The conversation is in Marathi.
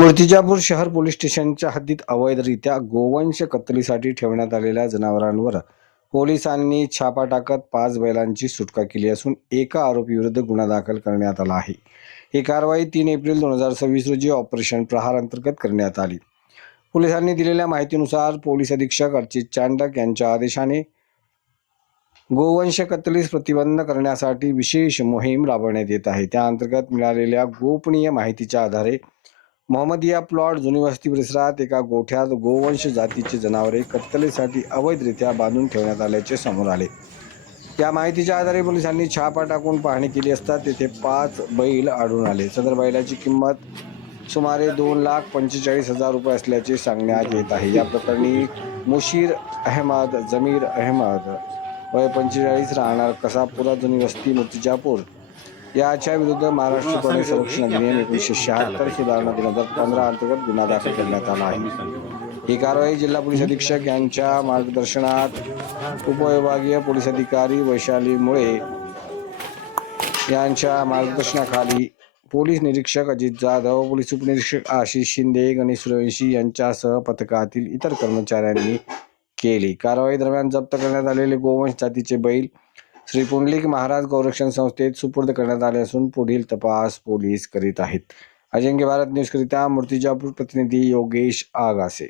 मूर्तिजापूर शहर पोलीस स्टेशनच्या हद्दीत अवैधरित्या गोवंश कत्तलीसाठी ठेवण्यात आलेल्या जनावरांवर पोलिसांनी छापा टाकत 5 बैलांची सुटका केली असून एका आरोपीविरुद्ध गुन्हा दाखल करण्यात आला आहे. ही कारवाई 3 एप्रिल 2026 रोजी ऑपरेशन प्रहार अंतर्गत करण्यात आली. पोलिसांनी दिलेल्या माहितीनुसार पोलीस अधीक्षक अर्चित चांडक यांच्या आदेशाने गोवंश कत्तलीस प्रतिबंध करण्यासाठी विशेष मोहीम राबवण्यात येत आहे. त्या अंतर्गत मिळालेल्या गोपनीय माहितीच्या आधारे मोहम्मदिया प्लॉट जुनी वस्ती परिसरात एका गोठ्यात गोवंश जातीची जनावरे कत्तलीसाठी अवैधरित्या बांधून ठेवण्यात आल्याचे समोर आले. या माहितीच्या आधारे पोलिसांनी छापा टाकून पाहणी केली असता तेथे 5 बैल आढळून आले. सदर बैलाची किंमत सुमारे 2,45,000 रुपये असल्याचे सांगण्यात येत आहे. या प्रकरणी मुशीर अहमद जमीर अहमद वय 45 राहणार कसापुरा जुनी वस्ती मूर्तिजापूर याच्या विरुद्ध महाराष्ट्र प्राणी संरक्षण अधिनियम 1976 सुधारणा 2015 अंतर्गत गुन्हा दाखल करण्यात आला आहे. ही कारवाई जिल्हा पोलीस अधीक्षक यांच्या मार्गदर्शनात उपविभागीय पोलीस अधिकारी वैशाली मुळे यांच्या मार्गदर्शनाखाली पोलीस निरीक्षक अजित जाधव, पोलीस उपनिरीक्षक आशिष शिंदे, गणेश सूर्यवंशी यांच्यासह पथकातील इतर कर्मचाऱ्यांनी केली. कारवाई दरम्यान जप्त करण्यात आलेले गोवंश जातीचे बैल श्री पुंडलिक महाराज गौरक्षण संस्थेत सुपूर्द करण्यात आले असून पुढील तपास पोलीस करीत आहेत. अजिंक्य भारत न्यूज करिता मूर्तिजापूर प्रतिनिधी योगेश आगासे.